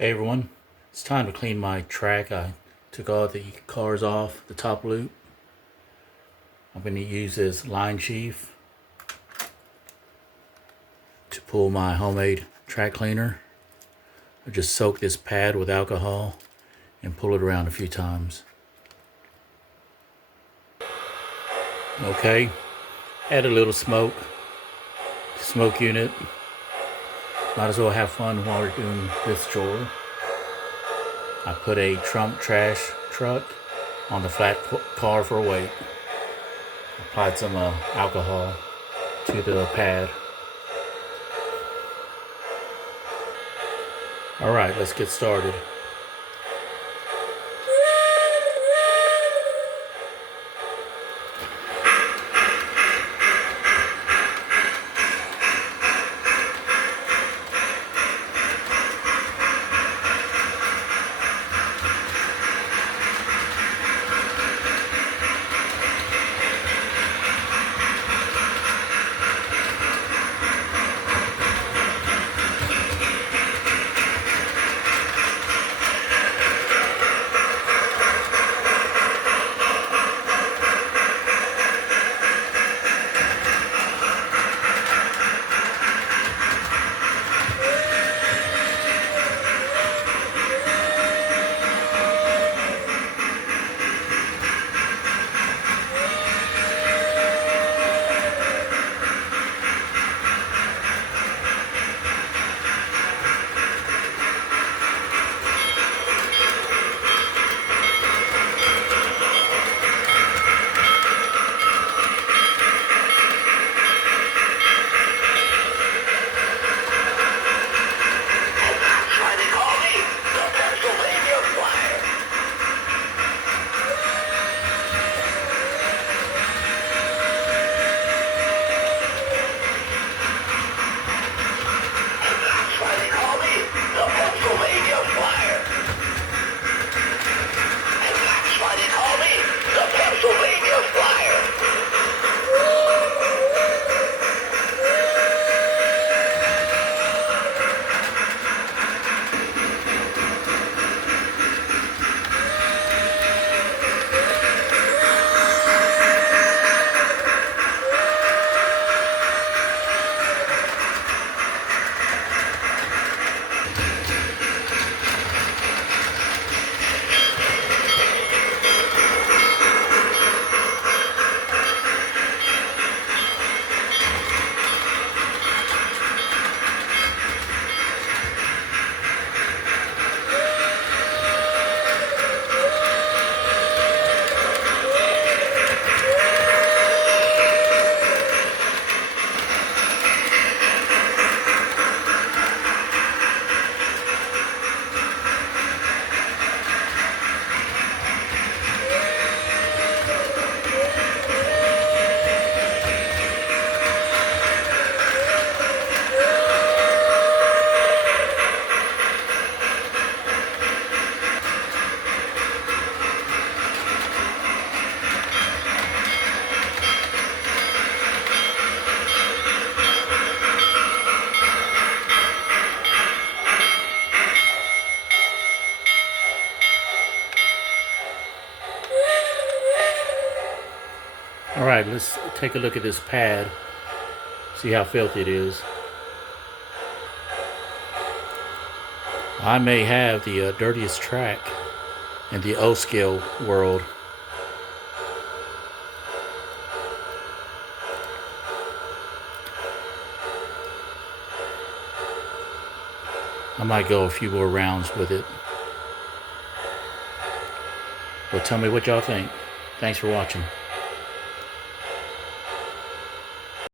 Hey everyone, it's time to clean my track. I took all the cars off the top loop. I'm going to use this line sheath to pull my homemade track cleaner. I just soak this pad with alcohol and pull it around a few times. Okay, add a little smoke unit. Might as well have fun while we're doing this chore. I put a Trump trash truck on the flat car for weight. Applied some alcohol to the pad. All right, let's get started. All right, let's take a look at this pad, see how filthy it is. I may have the dirtiest track in the O-scale world. I might go a few more rounds with it. Well, tell me what y'all think. Thanks for watching.